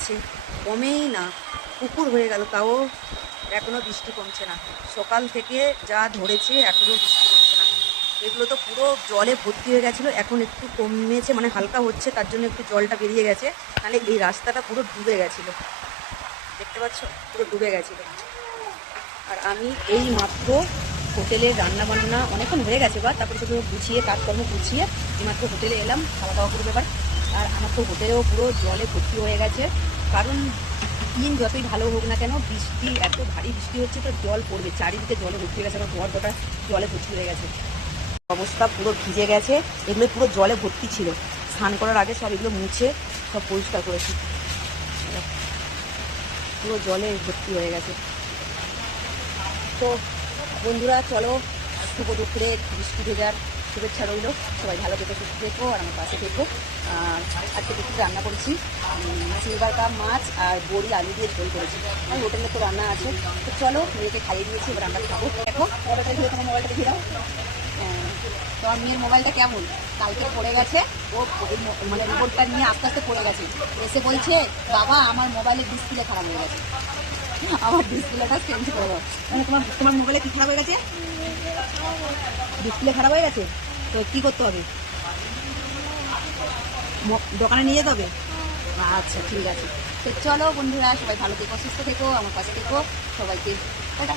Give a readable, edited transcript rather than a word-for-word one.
হচ্ছে, কমেই না, পুকুর হয়ে গেল। তাও এখনো বৃষ্টি কমছে না। সকাল থেকে যা ধরেছে এখনো বৃষ্টি কমছে না। এগুলো তো পুরো জলে ভর্তি হয়ে গেছিলো, এখন একটু কমেছে, মানে হালকা হচ্ছে, তার জন্য একটু জলটা বেরিয়ে গেছে। নাহলে এই রাস্তাটা পুরো ডুবে গেছিলো, দেখতে পাচ্ছ, পুরো ডুবে গেছিলো। আর আমি এই মাত্র হোটেলের রান্না বান্না অনেকক্ষণ হয়ে গেছে, বা তারপরে সেগুলো গুছিয়ে কাজকর্ম গুছিয়ে এইমাত্র হোটেলে এলাম, খাওয়া দাওয়া করবো এবার। আর আমার তো হোটেলেও পুরো জলে ভর্তি হয়ে গেছে, কারণ দিন যতই ভালো হোক না কেন, বৃষ্টি এত ভারী বৃষ্টি হচ্ছে, তো জল পড়বে, চারিদিকে জলে ভর্তি হয়ে গেছে। আমার ঘরটা জলে ভর্তি হয়ে গেছে, অবস্থা পুরো ভিজে গেছে। এগুলো পুরো জলে ভর্তি ছিল, স্নান করার আগে সব এগুলো মুছে সব পরিষ্কার করেছি। পুরো জলে ভর্তি হয়ে গেছে। তো বন্ধুরা চলো, শুভ দুপুরে বৃষ্টি ভেজার শুভেচ্ছা রইল। সবাই ভালো থেকো, সুস্থ থেকো, আর আমার পাশে থেকো। আজকে দুপুরে রান্না করেছি সিলভার কাপ মাছ আর বড়ি আলু দিয়ে ঝোল করেছি। আর হোটেলে তো রান্না আছে। তো চলো, মেয়েকে খাইয়ে দিয়েছি, এবার আমরা খাবো। দেখো মোবাইলটা দিয়ে, তোমার মোবাইলটা দেখে দাও। তোমার মেয়ের মোবাইলটা কেমন, কালকে পড়ে গেছে, ও মানে রিপোর্টটা নিয়ে আস্তে আস্তে পড়ে গেছে, এসে বলছে বাবা আমার মোবাইলের ডিসপ্লে খারাপ হয়ে গেছে, আমার ডিসপ্লেটা চেঞ্জ করে দাও। মানে তোমার তোমার মোবাইলে কি খারাপ হয়ে গেছে? ডিসপ্লে খারাপ হয়ে গেছে। তো কি করতে হবে? দোকানে নিয়ে যেতে হবে? আচ্ছা ঠিক আছে। তো চলো বন্ধুরা, সবাই ভালো থেকো, সুস্থ থেকো, আমার পাশে থেকো, সবাইকে টাটা।